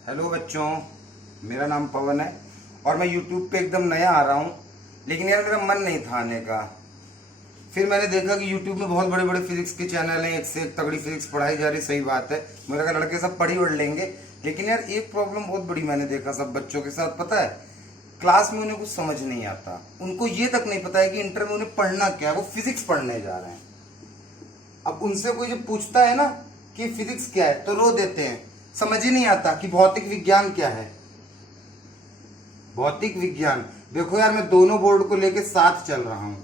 Hello बच्चों, मेरा नाम पवन है और मैं YouTube पे एकदम नया आ रहा हूँ। लेकिन यार मेरा मन नहीं था आने का। फिर मैंने देखा कि YouTube में बहुत बड़े बड़े फिजिक्स के चैनल हैं, एक से एक तगड़ी फिजिक्स पढ़ाई जा रही। सही बात है, मेरे का लड़के सब पढ़ी उड़ लेंगे। लेकिन यार एक प्रॉब्लम बहुत बड़ी मैंने देखा सब बच्चों के साथ, पता है, क्लास में उन्हें कुछ समझ नहीं आता। उनको ये तक नहीं पता है कि इंटर में उन्हें पढ़ना क्या है। वो फिजिक्स पढ़ने जा रहे हैं। अब उनसे कोई जब पूछता है ना कि फिजिक्स क्या है तो रो देते हैं। समझ ही नहीं आता कि भौतिक विज्ञान क्या है। भौतिक विज्ञान देखो यार, मैं दोनों बोर्ड को लेके साथ चल रहा हूं,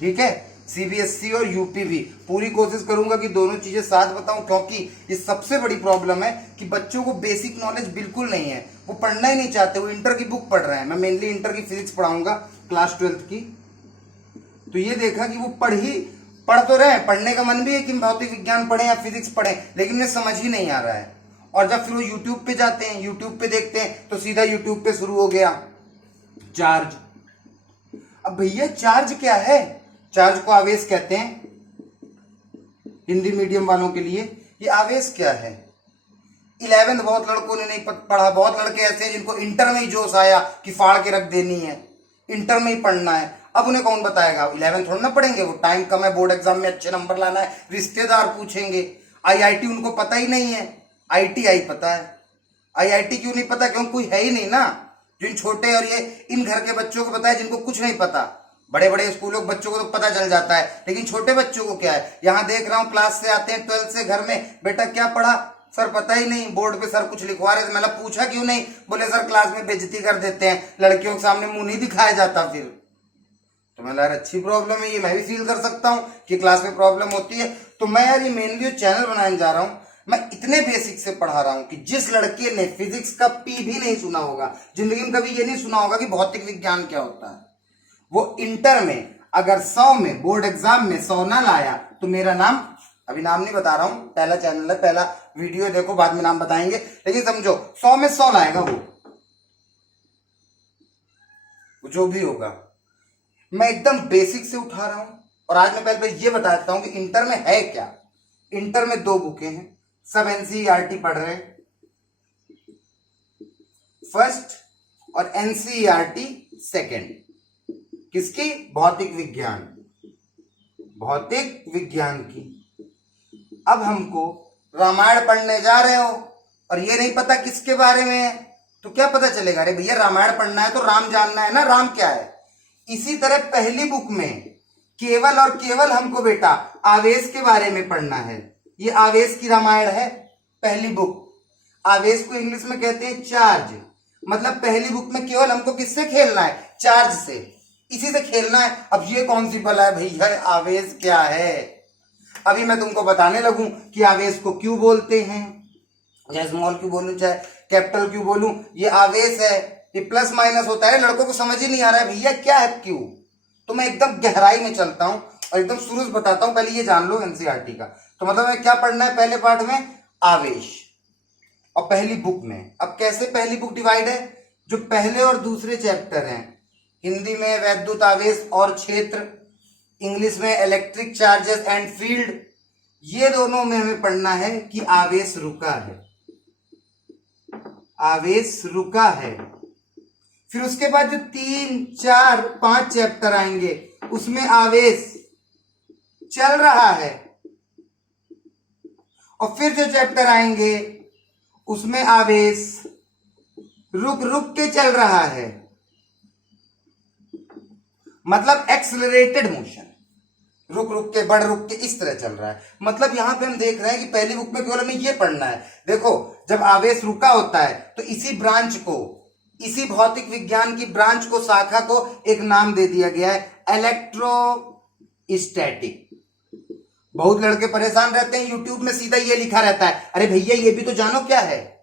ठीक है। सीबीएसई और यूपी भी पूरी कोशिश करूंगा कि दोनों चीजें साथ बताऊं, क्योंकि ये सबसे बड़ी प्रॉब्लम है कि बच्चों को बेसिक नॉलेज बिल्कुल नहीं है। वो पढ़ना ही नहीं चाहते, वो इंटर की बुक पढ़ रहे हैं। मैं मेनली इंटर की फिजिक्स पढ़ाऊंगा, क्लास 12th की। तो ये देखा कि वो पढ़ तो रहे हैं, पढ़ने का मन भी है कि भौतिक विज्ञान पढ़े या फिजिक्स पढ़े, लेकिन उन्हें समझ ही नहीं आ रहा है। और जब फिर वो यूट्यूब पे जाते हैं, यूट्यूब पे देखते हैं, तो सीधा यूट्यूब पे शुरू हो गया चार्ज। अब भैया चार्ज क्या है? चार्ज को आवेश कहते हैं हिंदी मीडियम वालों के लिए। ये आवेश क्या है? 11th बहुत लड़कों ने नहीं पढ़ा। बहुत लड़के ऐसे हैं जिनको इंटर में ही जोश आया कि फाड़ के रख देनी है, इंटर में ही पढ़ना है। अब उन्हें कौन बताएगा? 11th थोड़ा ना पढ़ेंगे, वो टाइम कम है, बोर्ड एग्जाम में अच्छे नंबर लाना है, रिश्तेदार पूछेंगे। आईआईटी उनको पता ही नहीं है, आईटीआई पता है। आईआईटी क्यों नहीं पता? क्योंकि कोई है ही नहीं ना जो इन छोटे और ये इन घर के बच्चों को बताए जिनको कुछ नहीं पता। बड़े बड़े स्कूलों के बच्चों को तो पता चल जाता है, लेकिन छोटे बच्चों को क्या है? यहाँ देख रहा हूँ क्लास से आते हैं 12th से, घर में बेटा क्या पढ़ा? सर पता ही नहीं, बोर्ड पे सर कुछ लिखवा रहे थे। मैंने पूछा क्यों नहीं? बोले सर क्लास में बेइज्जती कर देते हैं, लड़कियों के सामने मुंह नहीं दिखाया जाता। फिर तो मैं यार अच्छी प्रॉब्लम है ये, मैं भी फील कर सकता हूँ कि क्लास में प्रॉब्लम होती है। तो मैं यार ये मेनली चैनल बनाने जा रहा हूँ। मैं इतने बेसिक से पढ़ा रहा हूँ कि जिस लड़के ने फिजिक्स का पी भी नहीं सुना होगा, जिंदगी में कभी ये नहीं सुना होगा कि भौतिक विज्ञान क्या होता है, वो इंटर में अगर 100 में बोर्ड एग्जाम में 100 ना लाया तो मेरा नाम, अभी नाम नहीं बता रहा हूं, पहला चैनल है, पहला वीडियो देखो, बाद में नाम बताएंगे। लेकिन समझो 100 में 100 लाएगा वो जो भी होगा। मैं एकदम बेसिक से उठा रहा हूं। और आज मैं पहले ये बता देता हूं कि इंटर में है क्या। इंटर में 2 बुकें हैं, सब एनसीईआरटी पढ़ रहे हैं, फर्स्ट, और एनसीईआरटी सेकेंड। किसकी? भौतिक विज्ञान, भौतिक विज्ञान की। अब हमको रामायण पढ़ने जा रहे हो और ये नहीं पता किसके बारे में है, तो क्या पता चलेगा? अरे भैया रामायण पढ़ना है तो राम जानना है ना, राम क्या है। इसी तरह पहली बुक में केवल और केवल हमको बेटा आवेश के बारे में पढ़ना है। ये आवेश की रामायण है पहली बुक। आवेश को इंग्लिश में कहते हैं चार्ज। मतलब पहली बुक में केवल हमको किससे खेलना है? चार्ज से, इसी से खेलना है। अब ये कौन सी बला है भैया, आवेश क्या है? अभी मैं तुमको बताने लगूं कि आवेश को क्यों बोलते हैं, चाहे स्मॉल क्यों बोलूं चाहे कैपिटल क्यों बोलूं, ये आवेश है। ये प्लस माइनस होता है, लड़कों को समझ ही नहीं आ रहा है भैया क्या है क्यों। तो मैं एकदम गहराई में चलता हूं और एकदम शुरू से बताता हूं। पहले ये जान लो एनसीईआरटी का। तो मतलब मैं क्या पढ़ना है पहले पार्ट में? आवेश। और पहली बुक में, अब कैसे पहली बुक डिवाइड है? जो पहले और दूसरे चैप्टर हैं, हिंदी में वैद्युत आवेश और क्षेत्र, इंग्लिश में इलेक्ट्रिक चार्जेस एंड फील्ड, ये दोनों में हमें पढ़ना है कि आवेश रुका है, आवेश रुका है। फिर उसके बाद जो 3, 4, 5 चैप्टर आएंगे उसमें आवेश चल रहा है। और फिर जो चैप्टर आएंगे उसमें आवेश रुक रुक के चल रहा है, मतलब एक्सेलरेटेड मोशन, रुक रुक के, बढ़ रुक के, इस तरह चल रहा है। मतलब यहां पे हम देख रहे हैं कि पहली बुक में केवल हमें ये पढ़ना है। देखो जब आवेश रुका होता है तो इसी ब्रांच को, इसी भौतिक विज्ञान की ब्रांच को, शाखा को एक नाम दे दिया गया है, इलेक्ट्रोस्टैटिक। बहुत लड़के परेशान रहते हैं, यूट्यूब में सीधा ये लिखा रहता है। अरे भैया ये भी तो जानो क्या है।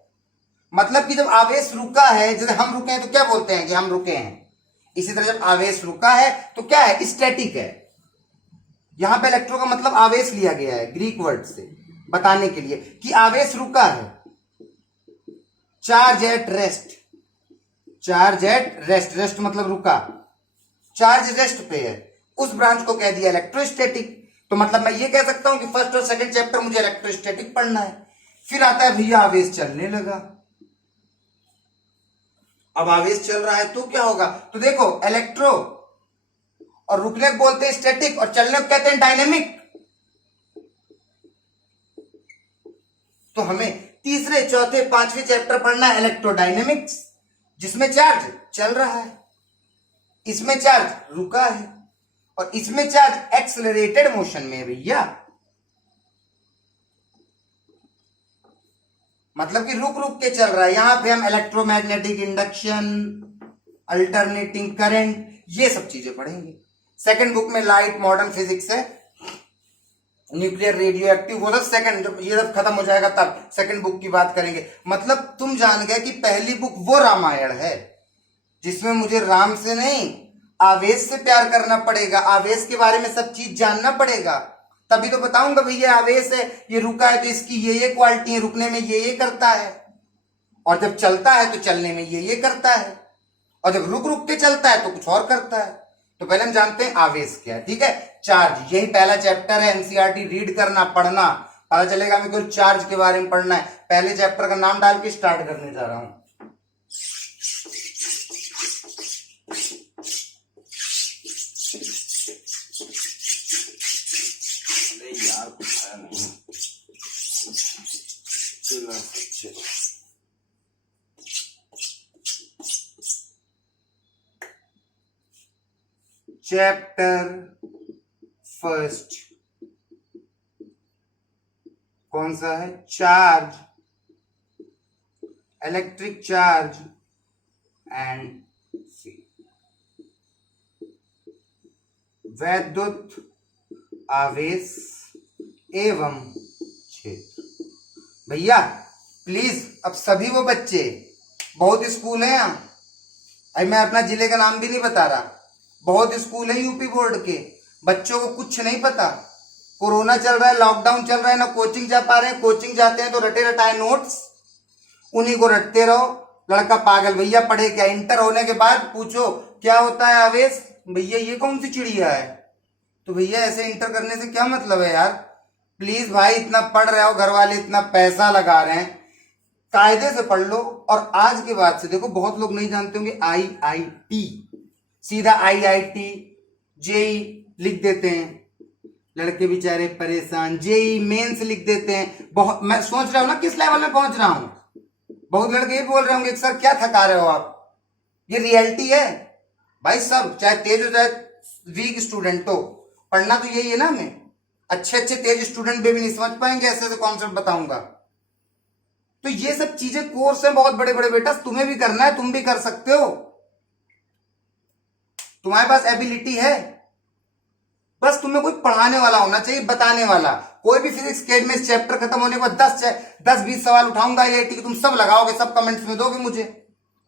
मतलब कि जब आवेश रुका है, जैसे हम रुके हैं तो क्या बोलते हैं कि हम रुके हैं, इसी तरह जब आवेश रुका है तो क्या है? स्टैटिक है। यहां पे इलेक्ट्रो का मतलब आवेश लिया गया है ग्रीक वर्ड से बताने के लिए कि आवेश रुका है। Charge at rest, charge at rest, rest मतलब रुका, चार्ज रेस्ट पे है, उस ब्रांच को कह दिया इलेक्ट्रोस्टैटिक। तो मतलब मैं ये कह सकता हूं कि फर्स्ट और सेकंड चैप्टर मुझे इलेक्ट्रोस्टैटिक पढ़ना है। फिर आता है भैया आवेश चलने लगा। अब आवेश चल रहा है तो क्या होगा, तो देखो इलेक्ट्रो और रुकने को बोलते हैं स्टैटिक और चलने को कहते हैं डायनेमिक। तो हमें तीसरे चौथे पांचवें चैप्टर पढ़ना है इलेक्ट्रोडायनेमिक्स, जिसमें चार्ज चल रहा है, इसमें चार्ज रुका है और इसमें चार्ज एक्सेलरेटेड मोशन में है भैया। मतलब कि रुक रुक के चल रहा है। यहां पे हम इलेक्ट्रोमैग्नेटिक इंडक्शन, अल्टरनेटिंग करंट, ये सब चीजें पढ़ेंगे। सेकंड बुक में लाइट मॉडर्न फिजिक्स है, न्यूक्लियर रेडियो एक्टिव, वो सब सेकंड, जब ये सब खत्म हो जाएगा तब सेकंड बुक की बात करेंगे। मतलब तुम जान गए कि पहली बुक वो रामायण है जिसमें मुझे राम से नहीं आवेश से प्यार करना पड़ेगा, आवेश के बारे में सब चीज जानना पड़ेगा, तभी तो बताऊंगा भैया आवेश है, ये रुका है तो इसकी ये क्वालिटी है, रुकने में ये करता है, और जब चलता है तो चलने में ये करता है, और जब रुक रुक के चलता है तो कुछ और करता है। तो पहले हम जानते हैं आवेश क्या है, ठीक है। चार्ज, यही पहला चैप्टर है, एनसीईआरटी रीड करना, पढ़ना, पता चलेगा हमें केवल चार्ज के बारे में पढ़ना है। पहले चैप्टर का नाम डाल के स्टार्ट करने जा रहा हूं। चैप्टर फर्स्ट कौन सा है, charge, electric charge and field, वैद्युत आवेश एवं क्षेत्र। भैया प्लीज, अब सभी वो बच्चे, बहुत स्कूल है यहाँ, अभी मैं अपना जिले का नाम भी नहीं बता रहा, बहुत स्कूल है यूपी बोर्ड के, बच्चों को कुछ नहीं पता, कोरोना चल रहा है, लॉकडाउन चल रहा है, ना कोचिंग जा पा रहे हैं, कोचिंग जाते हैं तो रटे रटाए नोट्स, उन्हीं को रटते रहो। लड़का पागल, भैया पढ़े क्या, इंटर होने के बाद पूछो क्या होता है आवेश, भैया ये कौन सी चिड़िया है, तो भैया ऐसे इंटर करने से क्या मतलब है यार। प्लीज भाई, इतना पढ़ रहे हो, घर वाले इतना पैसा लगा रहे हैं, कायदे से पढ़ लो। और आज के बाद से देखो, बहुत लोग नहीं जानते होंगे IIT, सीधा IIT जेई लिख देते हैं, लड़के बेचारे परेशान, जेई मेंस लिख देते हैं। बहुत, मैं सोच रहा हूं ना किस लेवल में पहुंच रहा हूं। बहुत लड़के ये बोल रहे होंगे सर क्या थका रहे हो आप, ये रियलिटी है भाई। सब चाहे तेज हो चाहे वीक स्टूडेंट हो, पढ़ना तो यही है ना हमें। अच्छे अच्छे तेज स्टूडेंट भी नहीं समझ पाएंगे, ऐसे ऐसे कॉन्सेप्ट बताऊंगा। तो ये सब चीजें कोर्स है बहुत बड़े बड़े बेटा, तुम्हें भी करना है, तुम भी कर सकते हो, तुम्हारे पास एबिलिटी है, बस तुम्हें कोई पढ़ाने वाला होना चाहिए, बताने वाला। कोई भी फिजिक्स केमिस्ट्री चैप्टर खत्म होने के बाद 10-20 सवाल उठाऊंगा IIT के, तुम सब लगाओगे, सब कमेंट्स में दोगे मुझे,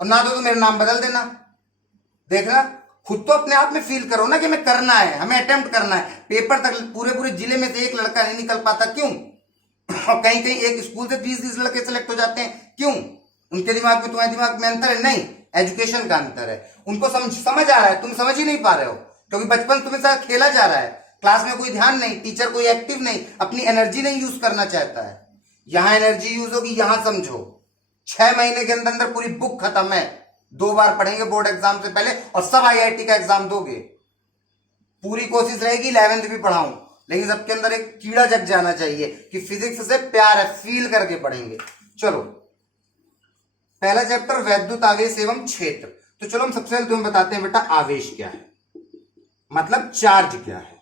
और ना दो तो मेरा नाम बदल देना। देखना, खुद तो अपने आप में फील करो ना कि हमें करना है, हमें अटेम्प्ट करना है। पेपर तक पूरे जिले में से एक लड़का नहीं निकल पाता, क्यों? कहीं कहीं एक स्कूल से 20 लड़के सेलेक्ट हो जाते हैं, क्यों? उनके दिमाग में तुम्हारे दिमाग में अंतर है? नहीं, एजुकेशन का अंतर है। उनको समझ आ रहा है, तुम समझ ही नहीं पा रहे हो, क्योंकि बचपन तुम्हें साथ खेला जा रहा है, क्लास में कोई ध्यान नहीं, टीचर कोई एक्टिव नहीं, अपनी एनर्जी नहीं यूज करना चाहता है। यहां एनर्जी यूज होगी, यहां समझो। 6 महीने के अंदर अंदर पूरी बुक खत्म है, 2 बार पढ़ेंगे बोर्ड एग्जाम से पहले, और सब IIT का एग्जाम दोगे। पूरी कोशिश रहेगी 11th भी पढ़ाऊं, लेकिन सबके अंदर एक कीड़ा जग जाना चाहिए कि फिजिक्स से प्यार है, फील करके पढ़ेंगे। चलो, पहला चैप्टर वैद्युत आवेश एवं क्षेत्र। तो चलो हम सबसे पहले तुम्हें बताते हैं बेटा आवेश क्या है, मतलब चार्ज क्या है।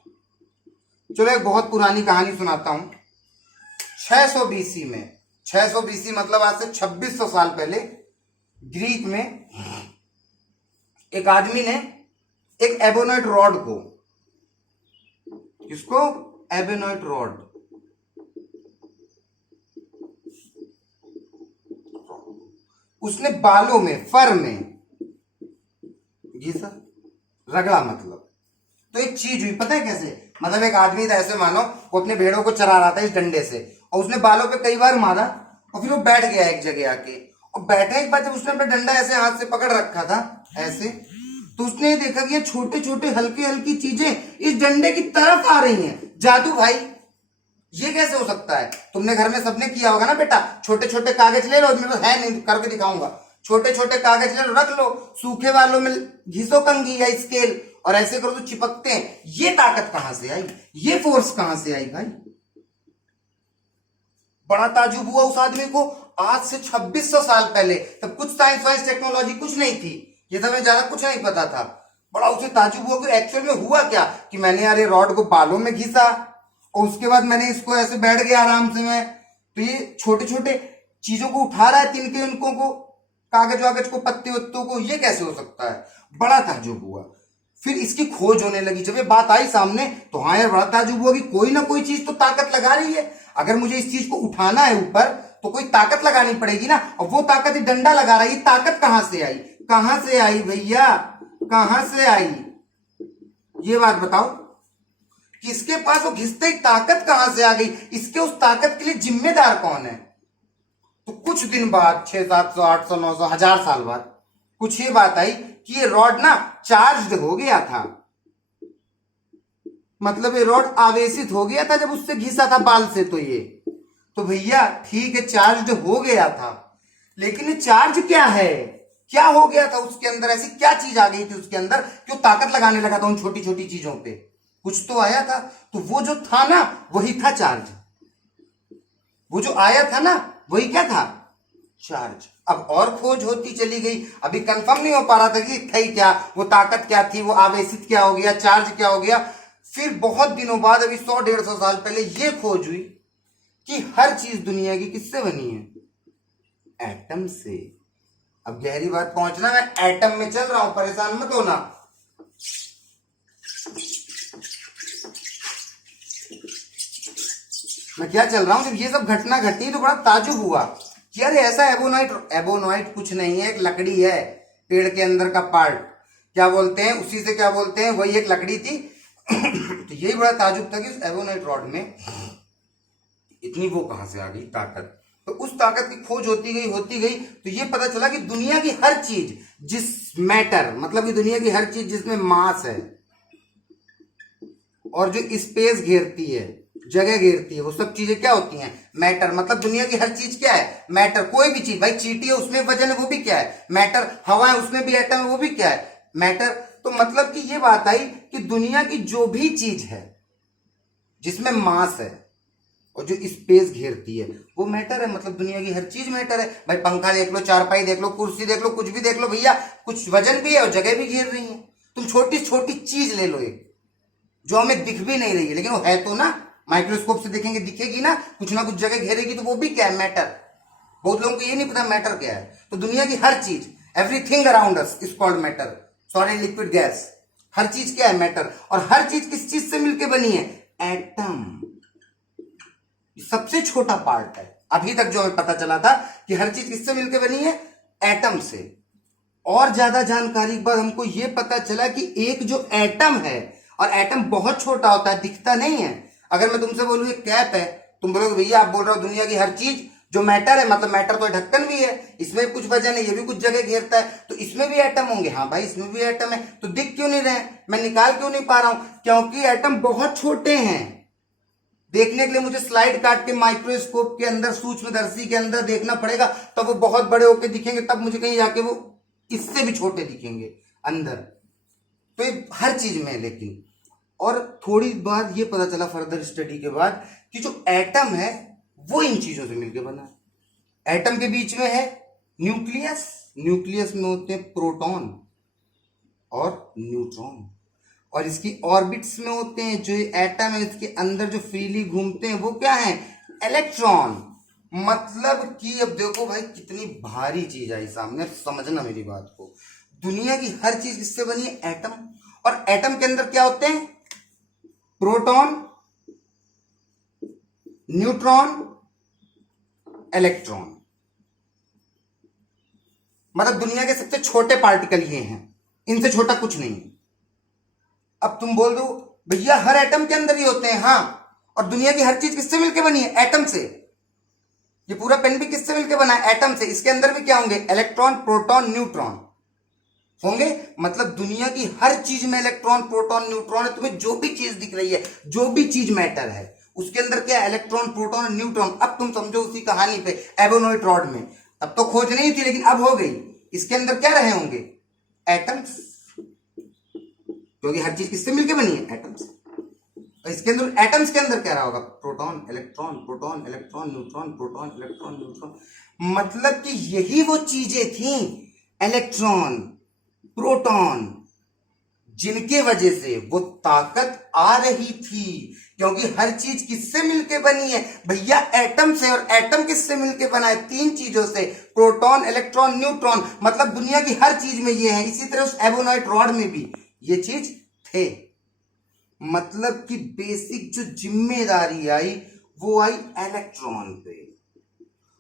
चलो एक बहुत पुरानी कहानी सुनाता हूं। 600 BC में, 600 BC मतलब आज से 2600 साल पहले, ग्रीक में एक आदमी ने एक एबोनॉइड रॉड को, इसको एबोनॉइड रॉड, उसने बालों में, फर में, जी सर, रगड़ा। मतलब तो एक चीज हुई, पता है कैसे? मतलब एक आदमी था, ऐसे मानो वो अपने भेड़ों को चरा रहा था इस डंडे से, और उसने बालों पे कई बार मारा, और फिर वो बैठ गया एक जगह आके, और बैठने के बाद जब उसने अपना डंडा ऐसे हाथ से पकड़ रखा था ऐसे, तो उसने देखा कि ये छोटे छोटे हल्की हल्की चीजें इस डंडे की तरफ आ रही हैं। जादू भाई, ये कैसे हो सकता है? तुमने घर में सबने किया होगा ना बेटा, छोटे छोटे कागज ले लो, मेरे पास है नहीं, करके दिखाऊंगा, छोटे छोटे कागज ले लो, रख लो, सूखे वालों में घिसो कंघी या स्केल और ऐसे करो तो चिपकते हैं। ये ताकत कहां से आई, ये फोर्स कहां से आई भाई? बड़ा ताजुब हुआ उस आदमी को। आज से 2600 साल पहले, तब कुछ साइंस वाइंस टेक्नोलॉजी कुछ नहीं थी, ये सब ज्यादा कुछ नहीं पता था। बड़ा उसे ताजुब हुआ कि एक्चुअल में हुआ क्या, कि मैंने यार ये रॉड को बालों में घिसा और उसके बाद मैंने इसको ऐसे बैठ गया आराम से मैं, तो ये छोटे छोटे चीजों को उठा रहा है, तिनके उनको को, कागज वागज को, पत्ते वत्तों को, ये कैसे हो सकता है? बड़ा ताजुब हुआ। फिर इसकी खोज होने लगी। जब ये बात आई सामने तो हाँ यार बड़ा ताजुब हुआ कि कोई ना कोई चीज तो ताकत लगा रही है। अगर मुझे इस चीज को उठाना है ऊपर तो कोई ताकत लगानी पड़ेगी ना, और वो ताकत ही डंडा लगा रही है। ताकत कहां से आई, कहां से आई भैया, कहां से आई? ये बात बताओ, किसके पास वो घिसते ही ताकत कहां से आ गई? इसके उस ताकत के लिए जिम्मेदार कौन है? तो कुछ दिन बाद, 600, 700, 800, 900, 1000 साल बाद कुछ ये बात आई कि ये रॉड ना चार्ज्ड हो गया था। मतलब ये रॉड आवेशित हो गया था जब उससे घिसा था बाल से। तो भैया ठीक है, चार्ज्ड हो गया था, लेकिन ये चार्ज क्या है, क्या हो गया था उसके अंदर? ऐसी क्या चीज आ गई थी उसके अंदर कि वो ताकत लगाने लगा था उन छोटी छोटी चीजों पे? कुछ तो आया था। तो वो जो था ना वही था चार्ज। वो जो आया था ना वही क्या था? चार्ज। अब और खोज होती चली गई। अभी कंफर्म नहीं हो पा रहा था कि था ही क्या, वो ताकत क्या थी, वो आवेशित क्या हो गया, चार्ज क्या हो गया। फिर बहुत दिनों बाद, अभी 100-150 साल पहले ये खोज हुई कि हर चीज दुनिया की किससे बनी है? एटम से। अब गहरी बात पहुंचना, मैं एटम में चल रहा हूं, परेशान मत होना। मैं क्या चल रहा हूं, जब ये सब घटना घटी तो बड़ा ताजुब हुआ कि अरे ऐसा एबोनाइट कुछ नहीं है, एक लकड़ी है, पेड़ के अंदर का पार्ट, क्या बोलते हैं उसी से, क्या बोलते हैं, वही एक लकड़ी थी। तो यही बड़ा ताजुब था कि उस एबोनाइट रॉड में इतनी वो कहां से आ गई ताकत। तो उस ताकत की खोज होती गई तो ये पता चला कि दुनिया की हर चीज जिस मैटर, मतलब कि दुनिया की हर चीज जिसमें मास है और जो स्पेस घेरती है, जगह घेरती है, वो सब चीजें क्या होती हैं? मैटर। मतलब दुनिया की हर चीज क्या है? मैटर। कोई भी चीज, भाई चींटी है उसमें वजन है, वो भी क्या है? मैटर। हवा है उसमें भी एटम है, वो भी क्या है? मैटर। तो मतलब कि ये बात आई कि दुनिया की जो भी चीज है जिसमें मास है और जो स्पेस घेरती है वो मैटर है। मतलब दुनिया की हर चीज मैटर है। भाई पंखा देख लो, चारपाई देख लो, कुर्सी देख लो, कुछ भी देख लो भैया, कुछ वजन भी है और जगह भी घेर रही है। तुम छोटी छोटी चीज ले लो एक, जो हमें दिख भी नहीं रही है लेकिन वो है तो ना, माइक्रोस्कोप से देखेंगे दिखेगी ना कुछ जगह घेरेगी, तो वो भी क्या है? मैटर। बहुत लोगों को ये नहीं पता मैटर क्या है। तो दुनिया की हर चीज, everything around us is called matter, solid liquid gas, हर चीज क्या है? मैटर। और हर चीज किस चीज से मिलकर बनी है? एटम। सबसे छोटा पार्ट है अभी तक जो हमें पता चला था कि हर चीज किससे मिलकर बनी है? एटम से। और ज्यादा जानकारी के बाद हमको यह पता चला कि एक जो एटम है, और एटम बहुत छोटा होता है, दिखता नहीं है। अगर मैं तुमसे बोलूं ये कैप है, तुम बोलोगे भैया आप बोल रहे हो दुनिया की हर चीज जो मैटर है, मतलब मैटर तो ढक्कन भी है, इसमें कुछ वजन है, ये भी कुछ जगह घेरता है, तो इसमें भी एटम होंगे। हाँ भाई इसमें भी एटम है, तो दिख क्यों नहीं रहे? मैं निकाल क्यों नहीं पा रहा हूं? क्योंकि एटम बहुत छोटे हैं। देखने के लिए मुझे स्लाइड काट के माइक्रोस्कोप के अंदर, सूक्ष्मदर्शी के अंदर देखना पड़ेगा, तब वो बहुत बड़े होके दिखेंगे, तब मुझे कहीं जाके वो इससे भी छोटे दिखेंगे अंदर। तो ये हर चीज में है। लेकिन और थोड़ी बाद ये पता चला फर्दर स्टडी के बाद कि जो एटम है वो इन चीजों से मिलकर बना है। एटम के बीच में है न्यूक्लियस, न्यूक्लियस में होते हैं प्रोटॉन और न्यूट्रॉन, और इसकी ऑर्बिट्स में होते हैं, जो एटम है इसके अंदर जो फ्रीली घूमते हैं वो क्या है? इलेक्ट्रॉन। मतलब कि अब देखो भाई कितनी भारी चीज आई सामने, समझना मेरी बात को। दुनिया की हर चीज किससे बनी है? एटम। और एटम के अंदर क्या होते हैं? Proton, neutron, electron. मतलब दुनिया के सबसे छोटे पार्टिकल ये हैं, इनसे छोटा कुछ नहीं। अब तुम बोल दो भैया हर एटम के अंदर ही होते हैं। हाँ, और दुनिया की हर चीज किससे मिलकर बनी है? एटम से। ये पूरा पेन भी किससे मिलकर बना है? एटम से। इसके अंदर भी क्या होंगे? इलेक्ट्रॉन, प्रोटॉन, न्यूट्रॉन होंगे। मतलब दुनिया की हर चीज में इलेक्ट्रॉन, प्रोटॉन, न्यूट्रॉन है। तुम्हें जो भी चीज दिख रही है, जो भी चीज मैटर है, उसके अंदर क्या है? इलेक्ट्रॉन, प्रोटॉन और न्यूट्रॉन। अब तुम समझो उसी कहानी पे एबोनाइट रॉड में, तब तो खोज नहीं थी लेकिन अब हो गई इसके अंदर क्या रहे होंगे? एटम्स, क्योंकि हर चीज किससे मिलकर बनी है? एटम से। और इसके अंदर एटम्स के अंदर क्या रहा होगा? Proton electron, proton electron, neutron, proton electron, neutron. मतलब कि यही वो चीजें थी, इलेक्ट्रॉन, प्रोटॉन, जिनके वजह से वो ताकत आ रही थी। क्योंकि हर चीज किससे मिलके बनी है भैया? एटम से। और एटम किससे मिलके बना है? तीन चीजों से, प्रोटॉन, इलेक्ट्रॉन, न्यूट्रॉन। मतलब दुनिया की हर चीज में ये है। इसी तरह उस एबोनॉइट रॉड में भी ये चीज थे। मतलब कि बेसिक जो जिम्मेदारी आई वो आई इलेक्ट्रॉन पे।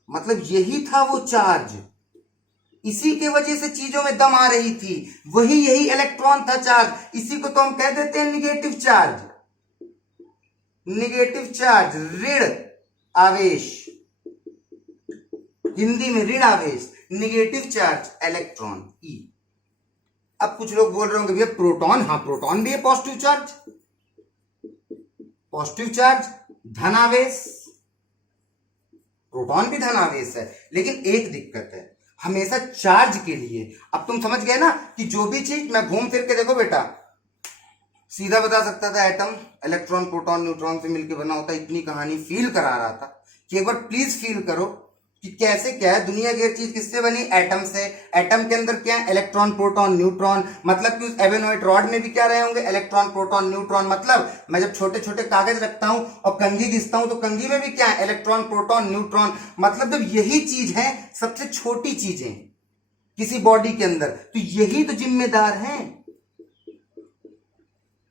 मतलब यही था वो चार्ज, इसी के वजह से चीजों में दम आ रही थी। यही इलेक्ट्रॉन था चार्ज। इसी को तो हम कह देते हैं निगेटिव चार्ज। निगेटिव चार्ज, ऋण आवेश, हिंदी में ऋण आवेश, निगेटिव चार्ज इलेक्ट्रॉन, ई। अब कुछ लोग बोल रहे होंगे भैया प्रोटॉन, हाँ प्रोटॉन भी है पॉजिटिव चार्ज। पॉजिटिव चार्ज धनावेश, प्रोटॉन भी धनावेश है। लेकिन एक दिक्कत है, हमेशा चार्ज के लिए, अब तुम समझ गए ना कि जो भी चीज, मैं घूम फिर के देखो बेटा, सीधा बता सकता था एटम इलेक्ट्रॉन, प्रोटॉन, न्यूट्रॉन से मिलकर बना होता। इतनी कहानी फील करा रहा था कि एक बार प्लीज फील करो कि कैसे क्या है। दुनिया की हर चीज किससे बनी? एटम से। एटम के अंदर क्या है? Electron, proton, neutron. मतलब कि उस एबेनॉइड रॉड में भी क्या रहे होंगे? Electron, proton, neutron. मतलब मैं जब छोटे छोटे कागज रखता हूं और कंघी घिसता हूं तो कंघी में भी क्या है? Electron, proton, neutron. मतलब जब यही चीज है, सबसे छोटी चीजें किसी बॉडी के अंदर, तो यही तो जिम्मेदार है।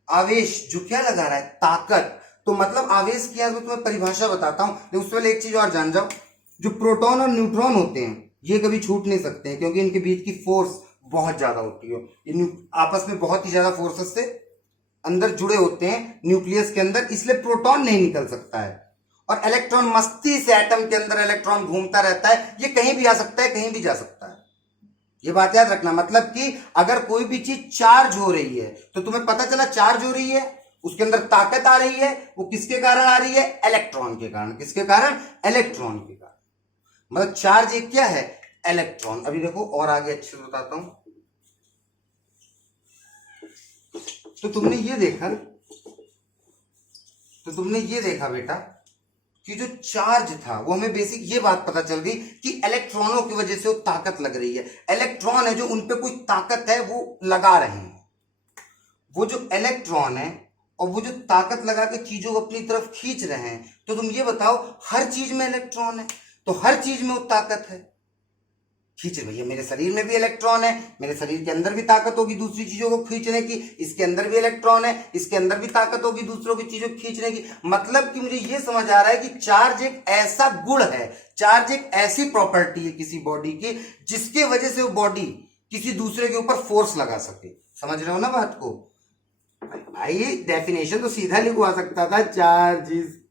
आवेश जो क्या लगा रहा है? ताकत। तो मतलब आवेश की मैं तुम्हें परिभाषा बताता हूं। उससे पहले एक चीज और जान जाओ, जो प्रोटॉन और न्यूट्रॉन होते हैं ये कभी छूट नहीं सकते हैं, क्योंकि इनके बीच की फोर्स बहुत ज्यादा होती है। इन आपस में बहुत ही ज्यादा फोर्सेस से अंदर जुड़े होते हैं न्यूक्लियस के अंदर, इसलिए प्रोटॉन नहीं निकल सकता है। और इलेक्ट्रॉन मस्ती से एटम के अंदर इलेक्ट्रॉन घूमता रहता है। ये कहीं भी आ सकता है, कहीं भी जा सकता है। ये बात याद रखना। मतलब कि अगर कोई भी चीज चार्ज हो रही है तो तुम्हें पता चला चार्ज हो रही है, उसके अंदर ताकत आ रही है, वो किसके कारण आ रही है? इलेक्ट्रॉन के कारण। किसके कारण? इलेक्ट्रॉन के कारण। मतलब चार्ज एक क्या है? इलेक्ट्रॉन। अभी देखो और आगे अच्छे से बताता हूं। तो तुमने ये देखा बेटा कि जो चार्ज था वो हमें बेसिक ये बात पता चल गई कि इलेक्ट्रॉनों की वजह से वो ताकत लग रही है। इलेक्ट्रॉन है जो उन पे कोई ताकत है वो लगा रहे हैं। वो जो इलेक्ट्रॉन है और वो जो ताकत लगा के चीजों को अपनी तरफ खींच रहे हैं। तो तुम ये बताओ, हर चीज में इलेक्ट्रॉन है तो हर चीज में वो ताकत है। खींच भैया, मेरे शरीर में भी इलेक्ट्रॉन है, मेरे शरीर के अंदर भी ताकत होगी दूसरी चीजों को खींचने की। इसके अंदर भी इलेक्ट्रॉन है, इसके अंदर भी ताकत होगी दूसरों की चीजों को खींचने की। मतलब कि मुझे यह समझ आ रहा है कि चार्ज एक ऐसा गुण है, चार्ज एक ऐसी प्रॉपर्टी है किसी बॉडी की जिसके वजह से वो बॉडी किसी दूसरे के ऊपर फोर्स लगा सके। समझ रहे हो ना बात को? भाई डेफिनेशन तो सीधा लिखवा सकता था, charge is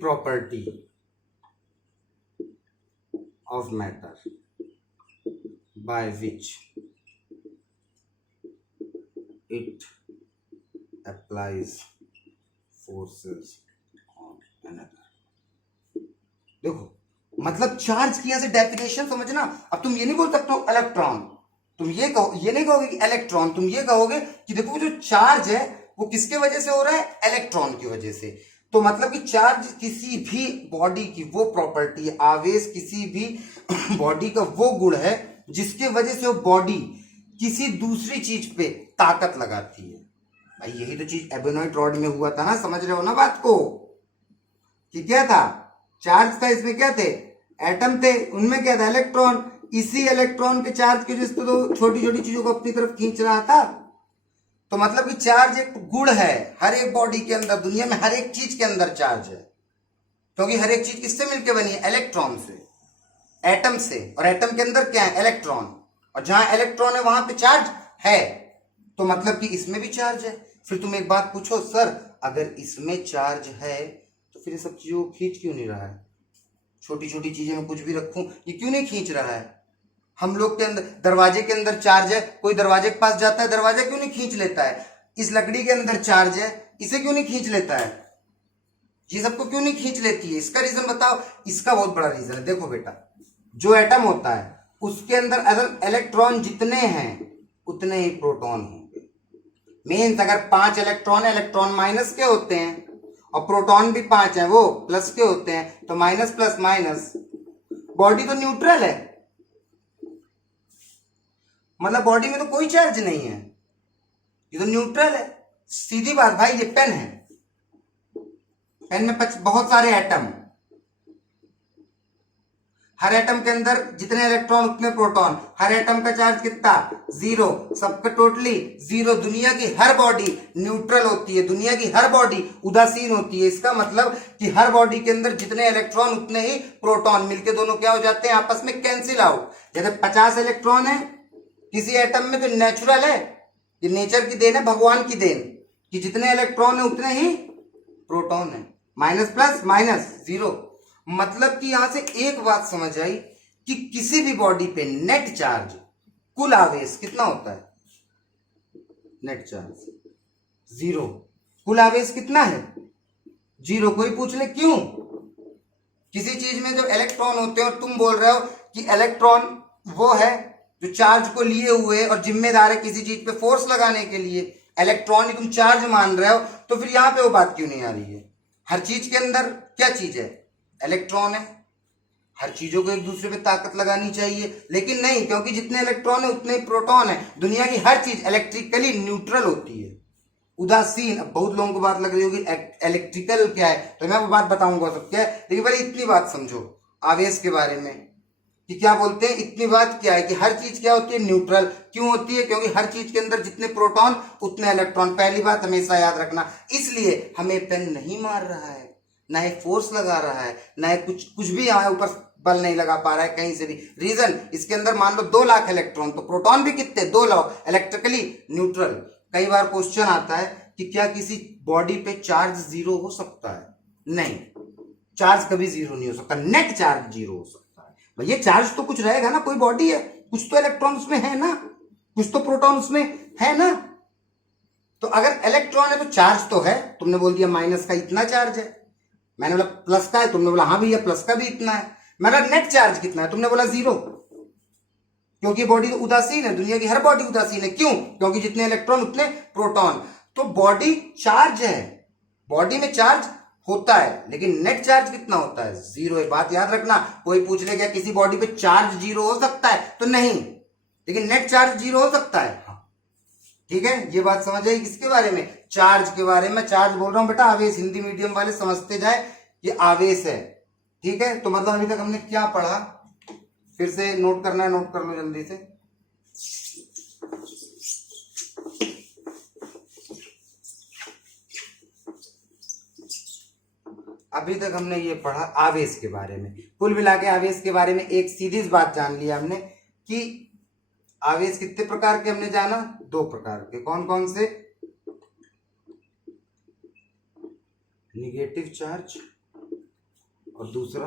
property of matter by which it applies forces on another। देखो मतलब चार्ज की यहां से डेफिनेशन समझना। अब तुम ये नहीं बोल सकते हो इलेक्ट्रॉन, तुम ये नहीं कहोगे कि इलेक्ट्रॉन, तुम ये कहोगे कि देखो जो चार्ज है वो किसके वजह से हो रहा है? इलेक्ट्रॉन की वजह से। तो मतलब कि चार्ज किसी भी बॉडी की वो प्रॉपर्टी है, आवेश किसी भी बॉडी का वो गुण है जिसके वजह से वो बॉडी किसी दूसरी चीज पे ताकत लगाती है। भाई यही तो चीज एबेनॉइड रॉड में हुआ था ना। समझ रहे हो ना बात को? कि क्या था? चार्ज था, इसमें क्या थे? एटम थे, उनमें क्या था? इलेक्ट्रॉन। इसी इलेक्ट्रॉन के चार्ज की वजह से तो छोटी छोटी चीजों को अपनी तरफ खींच रहा था। तो मतलब कि चार्ज एक गुण है हर एक बॉडी के अंदर, दुनिया में हर एक चीज के अंदर चार्ज है। क्योंकि हर एक चीज किससे मिलकर बनी है? इलेक्ट्रॉन से, एटम से। और एटम के अंदर क्या है? इलेक्ट्रॉन। और जहां इलेक्ट्रॉन है वहां पे चार्ज है। तो मतलब कि इसमें भी चार्ज है। फिर तुम एक बात पूछो, सर अगर इसमें चार्ज है तो फिर ये सब चीजों को खींच क्यों नहीं रहा है? छोटी छोटी चीजें मैं कुछ भी रखूं, ये क्यों नहीं खींच रहा है? हम लोग के अंदर, दरवाजे के अंदर चार्ज है, कोई दरवाजे के पास जाता है, दरवाजा क्यों नहीं खींच लेता है? इस लकड़ी के अंदर चार्ज है, इसे क्यों नहीं खींच लेता है? ये सबको क्यों नहीं खींच लेती है? इसका रीजन बताओ। इसका बहुत बड़ा रीजन है। देखो बेटा, जो एटम होता है उसके अंदर अगर इलेक्ट्रॉन जितने हैं उतने ही प्रोटॉन होंगे। मीन्स अगर 5 इलेक्ट्रॉन है, इलेक्ट्रॉन माइनस के होते हैं, और प्रोटॉन भी 5 है, वो प्लस के होते हैं, तो माइनस प्लस माइनस। बॉडी तो न्यूट्रल है, मतलब बॉडी में तो कोई चार्ज नहीं है, ये तो न्यूट्रल है। सीधी बात भाई, ये पेन है, पेन में बहुत सारे एटम, हर एटम के अंदर जितने इलेक्ट्रॉन उतने प्रोटॉन, हर एटम का चार्ज कितना? 0, सबका टोटली 0। दुनिया की हर बॉडी न्यूट्रल होती है, दुनिया की हर बॉडी उदासीन होती है। इसका मतलब कि हर बॉडी के अंदर जितने इलेक्ट्रॉन उतने ही प्रोटॉन, मिलके दोनों क्या हो जाते हैं? आपस में कैंसिल आउट। जैसे 50 इलेक्ट्रॉन है किसी एटम में तो नेचुरल है, ये नेचर की देन है, भगवान की देन, कि जितने इलेक्ट्रॉन है उतने ही प्रोटॉन है। Minus plus minus 0। मतलब कि यहां से एक बात समझ आई कि किसी भी बॉडी पे नेट चार्ज, कुल आवेश कितना होता है? Net charge 0। कुल आवेश कितना है? 0। कोई पूछ ले क्यों? किसी चीज में जो इलेक्ट्रॉन होते हैं और तुम बोल रहे हो कि इलेक्ट्रॉन वो है जो चार्ज को लिए हुए और जिम्मेदार है किसी चीज पे फोर्स लगाने के लिए, इलेक्ट्रॉन ही तुम चार्ज मान रहे हो, तो फिर यहां पे वो बात क्यों नहीं आ रही है? हर चीज के अंदर क्या चीज है? इलेक्ट्रॉन है। हर चीजों को एक दूसरे पे ताकत लगानी चाहिए, लेकिन नहीं, क्योंकि जितने इलेक्ट्रॉन है उतने ही प्रोटॉन है। दुनिया की हर चीज इलेक्ट्रिकली न्यूट्रल होती है, उदासीन। अब बहुत लोगों को बात लग रही होगी इलेक्ट्रिकल क्या है, तो मैं वो बात बताऊंगा सब क्या है, लेकिन पहले इतनी बात समझो आवेश के बारे में कि क्या बोलते हैं। इतनी बात क्या है कि हर चीज क्या होती है? न्यूट्रल। क्यों होती है? क्योंकि हर चीज के अंदर जितने प्रोटॉन उतने इलेक्ट्रॉन। पहली बात हमेशा याद रखना। इसलिए हमें पेन नहीं मार रहा है, ना ही फोर्स लगा रहा है, ना ही कुछ भी यहाँ ऊपर बल नहीं लगा पा रहा है कहीं से भी। रीजन, इसके अंदर मान लो 2 लाख इलेक्ट्रॉन, तो प्रोटॉन भी कितने? 2 लाख, इलेक्ट्रिकली न्यूट्रल। कई बार क्वेश्चन आता है कि क्या किसी बॉडी पे चार्ज 0 हो सकता है? नहीं, चार्ज कभी 0 नहीं हो सकता। नेट चार्ज 0 हो सकता है। भैया चार्ज तो कुछ रहेगा ना, कोई बॉडी है, कुछ तो इलेक्ट्रॉन उसमें है ना, कुछ तो प्रोटॉन उसमें है ना। तो अगर इलेक्ट्रॉन है तो चार्ज तो है। तुमने बोल दिया माइनस का इतना चार्ज है, मैंने बोला प्लस का है, तुमने बोला हाँ भैया प्लस का भी इतना है। मेरा नेट चार्ज कितना है? तुमने बोला 0, क्योंकि बॉडी तो उदासीन है, दुनिया की हर बॉडी उदासीन है। क्यों? क्योंकि जितने इलेक्ट्रॉन उतने प्रोटॉन। तो बॉडी चार्ज है, बॉडी में चार्ज होता है, लेकिन नेट चार्ज कितना होता है? 0 है। बात याद रखना। कोई पूछ ले क्या किसी बॉडी पे चार्ज 0 हो सकता है? तो नहीं, लेकिन नेट चार्ज 0 हो सकता है। ठीक है, ये बात समझ आई किसके बारे में? चार्ज के बारे में। चार्ज बोल रहा हूं बेटा, आवेश। हिंदी मीडियम वाले समझते जाए, ये आवेश है। ठीक है, तो मतलब अभी तक हमने क्या पढ़ा, फिर से नोट करना है, नोट कर लो जल्दी से। अभी तक हमने ये पढ़ा आवेश के बारे में। कुल मिला के आवेश के बारे में एक सीधी बात जान लिया हमने कि आवेश कितने प्रकार के हमने जाना? 2 प्रकार के। कौन कौन से? निगेटिव चार्ज और दूसरा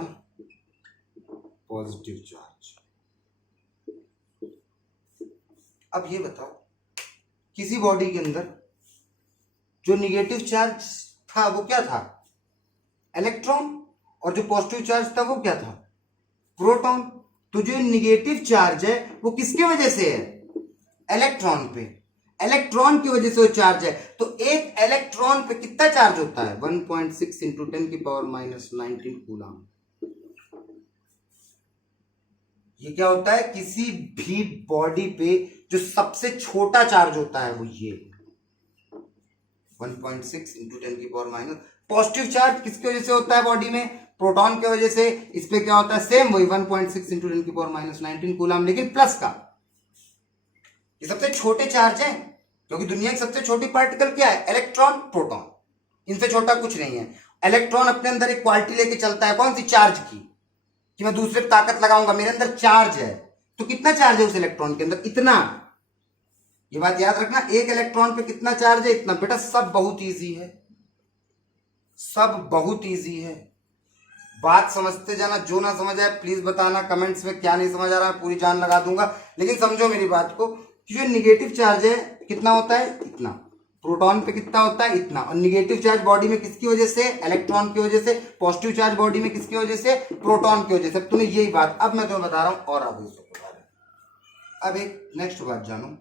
पॉजिटिव चार्ज। अब ये बताओ, किसी बॉडी के अंदर जो निगेटिव चार्ज था वो क्या था? इलेक्ट्रॉन। और जो पॉजिटिव चार्ज था वो क्या था? प्रोटॉन। तो जो निगेटिव चार्ज है वो किसके वजह से है? इलेक्ट्रॉन पे। इलेक्ट्रॉन की वजह से वो चार्ज है। तो एक इलेक्ट्रॉन पे कितना चार्ज होता है? 1.6 इंटू 10⁻⁹ कूलम। ये क्या होता है? किसी भी बॉडी पे जो सबसे छोटा चार्ज होता है वो ये 1.6 इंटू 10⁻⁻। पॉजिटिव चार्ज किसकी वजह से होता है बॉडी में? प्रोटॉन की वजह से। इस पे क्या होता है? सेम वही 1.6 इंटू 10⁻⁹ कूलम, लेकिन प्लस का। ये सबसे छोटे चार्ज हैं, क्योंकि दुनिया की सबसे छोटी पार्टिकल क्या है? Electron, proton. इनसे छोटा कुछ नहीं है। इलेक्ट्रॉन अपने अंदर एक क्वालिटी लेके चलता है, कौन सी? चार्ज की, कि मैं दूसरे पे ताकत लगाऊंगा, मेरे अंदर चार्ज है। तो कितना चार्ज है उस इलेक्ट्रॉन के अंदर? इतना। ये बात याद रखना, एक इलेक्ट्रॉन पे कितना चार्ज है? इतना। बेटा सब बहुत ईजी है, सब बहुत ईजी है। बात समझते जाना। जो ना समझ आए प्लीज बताना कमेंट्स में, क्या नहीं समझ आ रहा है, पूरी जान लगा दूंगा। लेकिन समझो मेरी बात को कि जो निगेटिव चार्ज है कितना होता है? इतना। प्रोटॉन पे कितना होता है, इतना। और निगेटिव चार्ज बॉडी में किसकी वजह से, इलेक्ट्रॉन की वजह से। पॉजिटिव चार्ज बॉडी में किसकी वजह से, प्रोटॉन की वजह से। तुम्हें यही बात अब मैं तुम्हें बता रहा हूं और आवेशों के बारे में। अब एक नेक्स्ट बात जानो,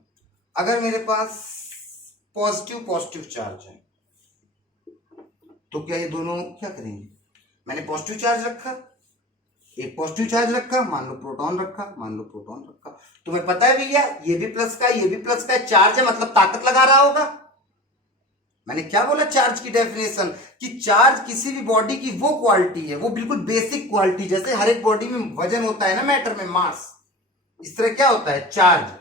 अगर मेरे पास पॉजिटिव पॉजिटिव चार्ज है तो क्या ये दोनों क्या करेंगे, मैंने पॉजिटिव चार्ज रखा, एक पॉजिटिव चार्ज रखा, मान लो प्रोटॉन रखा, मान लो प्रोटॉन रखा, तुम्हें पता है भैया ये भी प्लस का है, ये भी प्लस का है, चार्ज है मतलब ताकत लगा रहा होगा। मैंने क्या बोला चार्ज की डेफिनेशन, कि चार्ज किसी भी बॉडी की वो क्वालिटी है, वो बिल्कुल बेसिक क्वालिटी, जैसे हर एक बॉडी में वजन होता है ना मैटर में, मास, इस तरह क्या होता है चार्ज,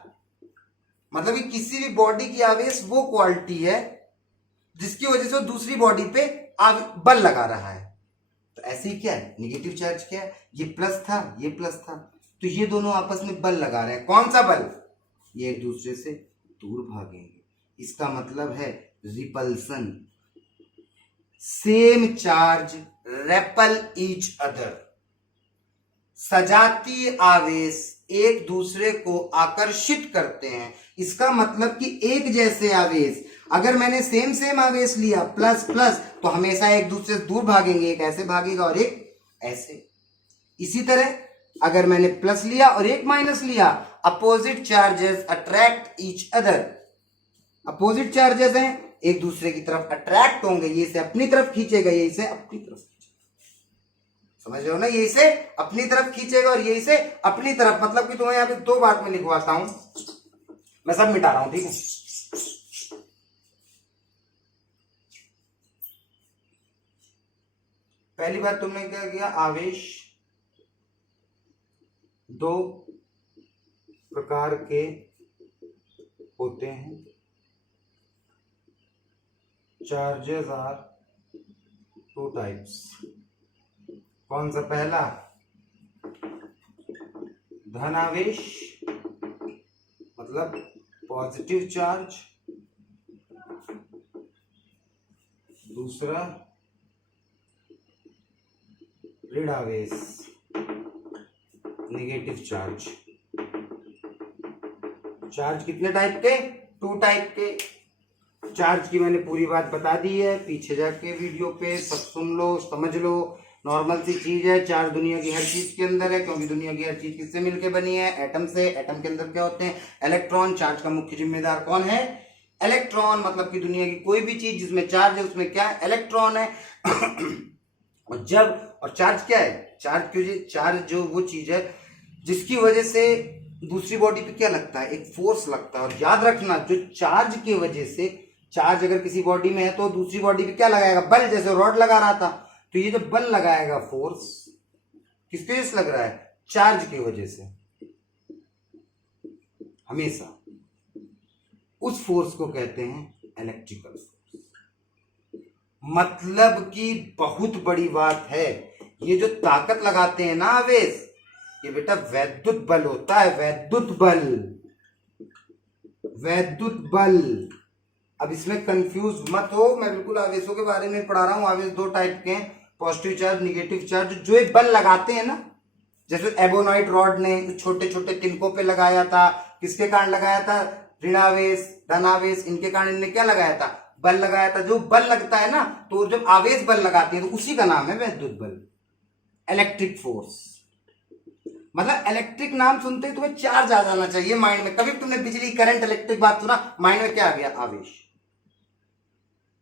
मतलब कि किसी भी बॉडी की आवेश वो क्वालिटी है जिसकी वजह से वो दूसरी बॉडी पे बल लगा रहा है। तो ऐसे ही क्या है निगेटिव चार्ज, क्या है, ये प्लस था ये प्लस था, तो ये दोनों आपस में बल लगा रहे हैं। कौन सा बल, ये एक दूसरे से दूर भागेंगे, इसका मतलब है repulsion. Same charge REPL each other, सजातीय आवेश एक दूसरे को आकर्षित करते हैं। इसका मतलब कि एक जैसे आवेश, अगर मैंने सेम सेम आवेश लिया प्लस प्लस, तो हमेशा एक दूसरे से दूर भागेंगे, एक ऐसे भागेगा और एक ऐसे। इसी तरह अगर मैंने प्लस लिया और एक माइनस लिया, opposite charges attract each other, opposite charges हैं एक दूसरे की तरफ अट्रैक्ट होंगे, ये इसे अपनी तरफ खींचेगा, ये इसे अपनी तरफ, समझ रहे हो ना, ये इसे अपनी तरफ खींचेगा और ये इसे अपनी तरफ, मतलब कि तुम्हें यहां पे दो बात में लिखवाता हूं, मैं सब मिटा रहा हूं, ठीक है। पहली बात तुमने क्या किया, आवेश दो प्रकार के होते हैं, चार्जेस आर टू टाइप्स। कौन सा, पहला धन आवेश मतलब पॉजिटिव चार्ज, दूसरा ऋण आवेश नेगेटिव चार्ज। चार्ज कितने टाइप के, टू टाइप के। चार्ज की मैंने पूरी बात बता दी है, पीछे जाके वीडियो पे सब सुन लो, समझ लो, नॉर्मल सी चीज है। चार्ज दुनिया की हर चीज के अंदर है, क्योंकि दुनिया की हर चीज किससे मिलकर बनी है, एटम से। एटम के अंदर क्या होते हैं, इलेक्ट्रॉन। चार्ज का मुख्य जिम्मेदार कौन है, इलेक्ट्रॉन, मतलब कि दुनिया की कोई भी चीज जिसमें चार्ज है उसमें क्या है, इलेक्ट्रॉन है। और जब, और चार्ज क्या है, चार्ज क्यों, चार्ज जो वो चीज है जिसकी वजह से दूसरी बॉडी पे क्या लगता है, एक फोर्स लगता है। और याद रखना, जो चार्ज की वजह से, चार्ज अगर किसी बॉडी में है तो दूसरी बॉडी पे क्या लगाएगा, बल, जैसे रॉड लगा रहा था, तो ये जो बल लगाएगा फोर्स, किसकी वजह से लग रहा है, चार्ज की वजह से, हमेशा उस फोर्स को कहते हैं इलेक्ट्रिकल फोर्स। मतलब कि बहुत बड़ी बात है, ये जो ताकत लगाते हैं ना आवेश, ये बेटा वैद्युत बल होता है, वैद्युत बल, वैद्युत बल। अब इसमें कंफ्यूज मत हो, मैं बिल्कुल आवेशों के बारे में पढ़ा रहा हूं। आवेश दो टाइप के हैं, पॉजिटिव चार्ज निगेटिव चार्ज। जो एक बल लगाते हैं ना, जैसे एबोनाइट रॉड ने छोटे छोटे तिनकों पे लगाया था, किसके कारण लगाया था, ऋणावेश धनावेश, इनके कारण इनने क्या लगाया था, बल लगाया था। जो बल लगता है ना, तो जब आवेश बल लगाते हैं तो उसी का नाम है वैद्युत बल, इलेक्ट्रिक फोर्स। मतलब इलेक्ट्रिक नाम सुनते ही तुम्हें चार्ज आ जाना चाहिए माइंड में। कभी तुमने बिजली करंट इलेक्ट्रिक बात सुना, माइंड में क्या आ गया, आवेश,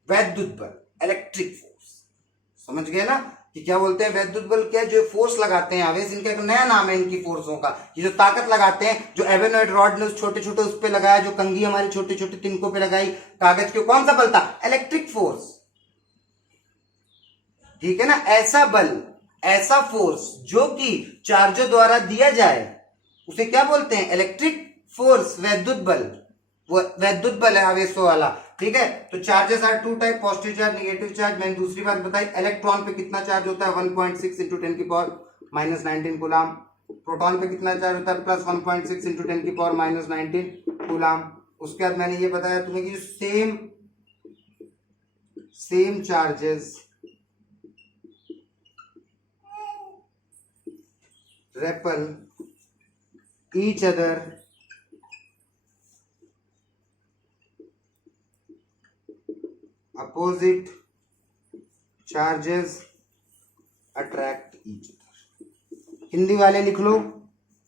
वैद्युत बल, इलेक्ट्रिक फोर्स। समझ गए ना कि क्या बोलते हैं, वैद्युत बल क्या है, जो फोर्स लगाते हैं आवेश, इनका एक नया नाम है इनकी फोर्सों का। ये जो ताकत लगाते हैं, जो एबोनाइट रॉड ने उस छोटे छोटे उस पे लगाया, जो कंघी हमारी छोटे छोटे तिनकों पे लगाई कागज के, कौन सा बल था, इलेक्ट्रिक फोर्स, ठीक है ना। ऐसा बल, ऐसा फोर्स जो कि चार्जों द्वारा दिया जाए, उसे क्या बोलते हैं, इलेक्ट्रिक फोर्स, वैद्युत बल। वो वैद्युत बल है आवेशों वाला, ठीक है। तो charges are two type, positive charge negative charge. मैंने दूसरी बात बताई, इलेक्ट्रॉन पे कितना चार्ज होता है, 1.6 इंटू 10 की पावर माइनस 19 कूलाम। प्रोटॉन पे कितना चार्ज होता है, प्लस 1.6 इंटू 10 की पावर माइनस 19 कूलाम। उसके बाद मैंने ये बताया तुम्हें कि same charges repel each other opposite charges attract each other. Hindi वाले लिख लो,